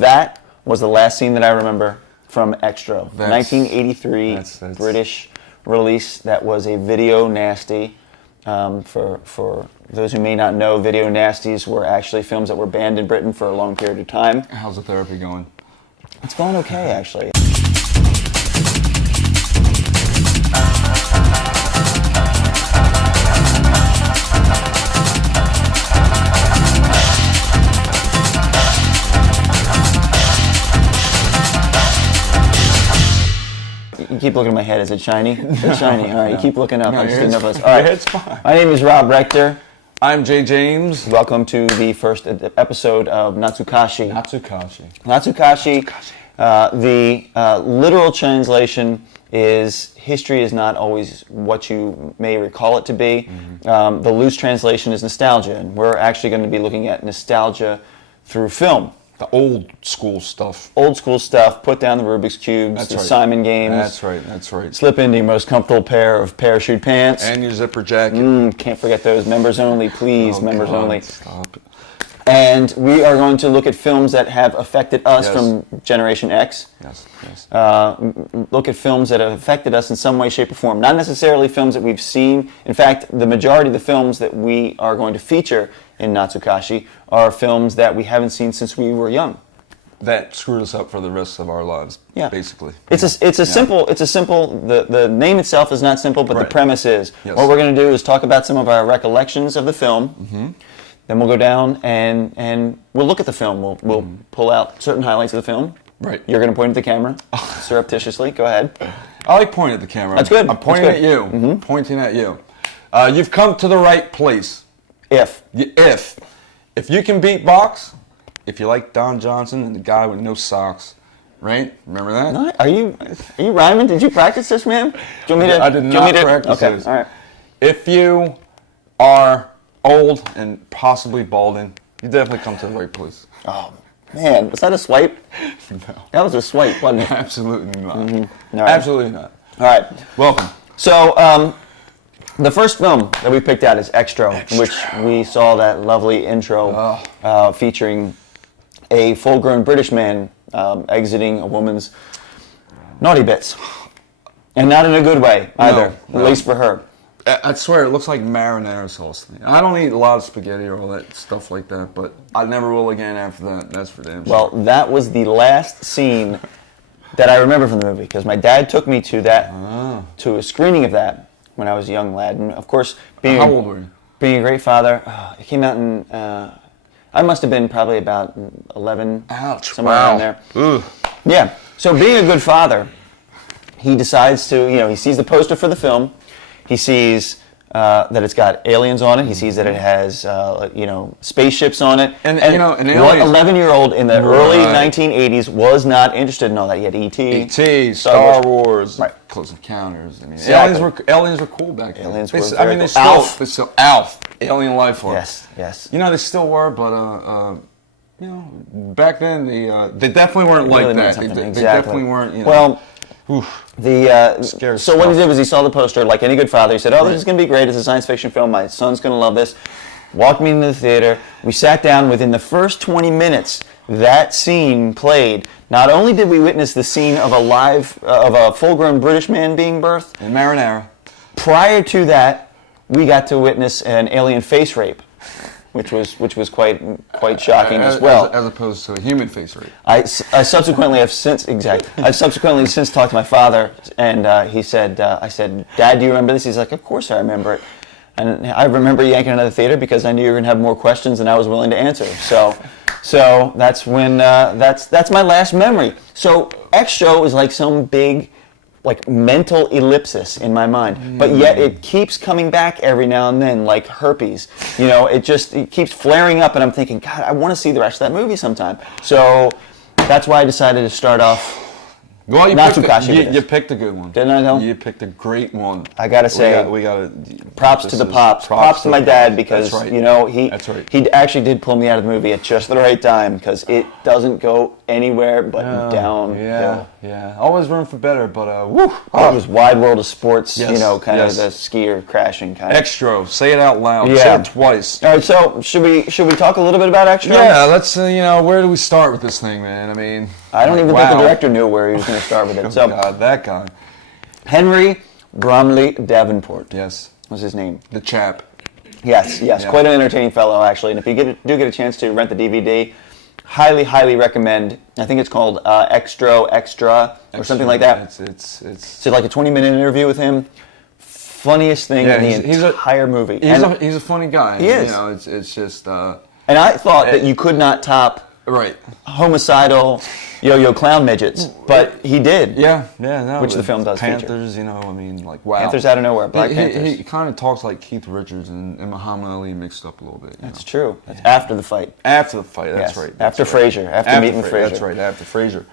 that was the last scene that I remember from XTRO. 1983 British release that was a video nasty. For those who may not know, video nasties were actually films that were banned in Britain for a long period of time. How's the therapy going? It's going okay, actually. You keep looking at my head. Is it shiny? It's shiny. All right, you keep looking up. No, I just didn't know if it was. All All right, it's fine. My name is Rob Rector. I'm Jay James. Welcome to the first episode of Natsukashi. Natsukashi. The literal translation is history is not always what you may recall it to be. Mm-hmm. The loose translation is nostalgia, and we're actually going to be looking at nostalgia through film. The old school stuff. Old school stuff, put down the Rubik's Cubes, That's the right. Simon games. That's right. Slip into your most comfortable pair of parachute pants. And your zipper jacket. Can't forget those. Members only, please. Oh, members God, only. Stop it. And we are going to look at films that have affected us Yes. from Generation X. Yes. Look at films that have affected us in some way, shape, or form. Not necessarily films that we've seen. In fact, the majority of the films that we are going to feature in Natsukashi are films that we haven't seen since we were young. That screwed us up for the rest of our lives. Yeah. Basically. It's a simple. The name itself is not simple, but Right. the premise is. Yes. What we're going to do is talk about some of our recollections of the film. Mm-hmm. Then we'll go down and we'll look at the film. We'll pull out certain highlights of the film. Right. You're going to point at the camera surreptitiously. Go ahead. I like pointing at the camera. That's good. I'm pointing That's at good. you. Pointing at you. You've come to the right place. If If you can beatbox, if you like Don Johnson and the guy with no socks, right? Remember that? no, are you rhyming? Did you practice this, man? Do you want me to? I did do you want not me to- practice Okay. this. All right. If you are old and possibly balding, you definitely come to the right place. Oh man, was that a swipe? No. That was a swipe, wasn't it? Absolutely not. All right. Absolutely not. All right. Welcome. So, the first film that we picked out is XTRO, which we saw that lovely intro featuring a full-grown British man exiting a woman's naughty bits. And not in a good way, either, No. at least for her. I swear, it looks like marinara sauce. I don't eat a lot of spaghetti or all that stuff like that, but I never will again after that. That's for damn sure. Well, that was the last scene that I remember from the movie, because my dad took me to to a screening of that when I was a young lad. And, of course, How old were you? being a great father, it came out in... I must have been probably about 11, Ouch. somewhere Wow. around there. Ugh. Yeah, so being a good father, he decides to, he sees the poster for the film, he sees that it's got aliens on it, he sees that it has, spaceships on it. And an what alien... Right.11-year-old in the early 1980s was not interested in all that. He had E.T. E.T., Star Wars, Right. Close Encounters. I mean, Exactly. aliens were cool back then. Aliens They were s- very they cool. still, Alf. they still Alf, alien life form. Yes. They still were, but back then they definitely weren't It like really meant that. something, They exactly. definitely weren't. Well, Scary so what he stuff. did was he saw the poster, like any good father. He said, "Oh, this is going to be great. It's a science fiction film. My son's going to love this." Walked me into the theater. We sat down. Within the first 20 minutes, that scene played. Not only did we witness the scene of a full-grown British man being birthed, And marinara. prior to that, we got to witness an alien face rape, which was quite shocking as well. As opposed to a human face rape. I subsequently have since talked to my father, and he said, I said, "Dad, do you remember this?" He's like, "Of course I remember it." And I remember yanking out of the theater because I knew you were going to have more questions than I was willing to answer. So that's when that's my last memory. So XTRO is like some big, like, mental ellipsis in my mind, but yet it keeps coming back every now and then, like herpes. It keeps flaring up, and I'm thinking, God, I want to see the rest of that movie sometime. So that's why I decided to start off. Well, you picked a good one. Didn't I, though? You picked a great one. I gotta say, we gotta props to the pops. Props to my dad, because That's right. he That's right. he actually did pull me out of the movie at just the right time, because it doesn't go anywhere but downhill. Yeah. Always room for better, but woo. It was Wide World of Sports, Yes, you know, kind yes. of the skier crashing kind of. XTRO. Say it out loud. Yeah. Say it twice. All right, so should we talk a little bit about XTRO? Yeah, let's, where do we start with this thing, man? I mean... I don't even wow. think the director knew where he was going to start with it. Oh, So, God, that guy. Henry Bromley Davenport Yes. was his name. The chap. Yes, Yeah. quite an entertaining fellow, actually. And if you do get a chance to rent the DVD, highly, highly recommend. I think it's called XTRO Extra or something like that. It's So like a 20-minute interview with him. Funniest thing in the entire movie. He's a funny guy. He is. You know, it's just... and I thought that you could not top right. homicidal yo-yo clown midgets, but he did. Yeah, no. Which the film does feature. Panthers, like, wow. Panthers out of nowhere, Black Panthers. He kind of talks like Keith Richards and Muhammad Ali mixed up a little bit. That's true. That's after the fight. After the fight, that's Yes. right. After Frazier. After meeting Frazier. That's right, after Frazier.